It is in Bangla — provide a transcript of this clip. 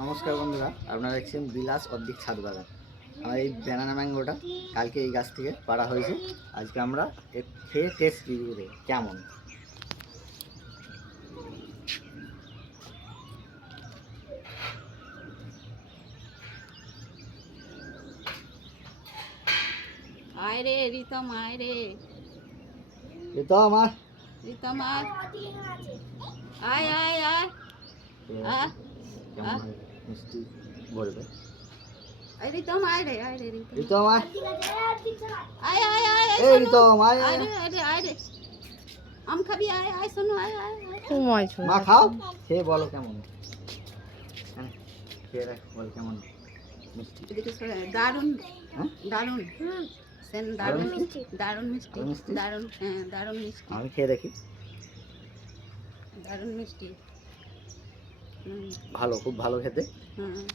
নমস্কার বন্ধুরা, আপনারা দেখছেন বিলাস অদ্দিক ছাদ বাগান। আমার এই ব্যানানা ম্যাঙ্গোটা কালকে এই গাছ থেকে পাড়া হয়েছে। আজকে আমরা খেয়ে টেস্ট রিভিউ দেব কেমন। আয় রে রিতম, আয় রে তো আমার রিতম, আয় আয় আয় আয় কেমন মিষ্টি বলবে। আয় রিতম, আয় রে রিতম, রিতম আয়, আয় আয় আয় আয় এই শোনো। রিতম আয়, আয় রে আয় রে আয় রে আম খাবি? আয় আয় শোনো, আয় আয় আয়। মা খাও, খেয়ে বলো কেমন। হ্যাঁ, খেয়ে দেখ, বল কেমন মিষ্টি। এদিকে সরে আয়। দারুণ হ্যাঁ, দারুণ সেন, দারুণ মিষ্টি, দারুণ মিষ্টি, দারুণ মিষ্টি? দারুণ, হ্যাঁ দারুণ মিষ্টি, আমি খেয়ে দেখি। দারুণ মিষ্টি। ভালো, খুব ভালো খেতে। হুম।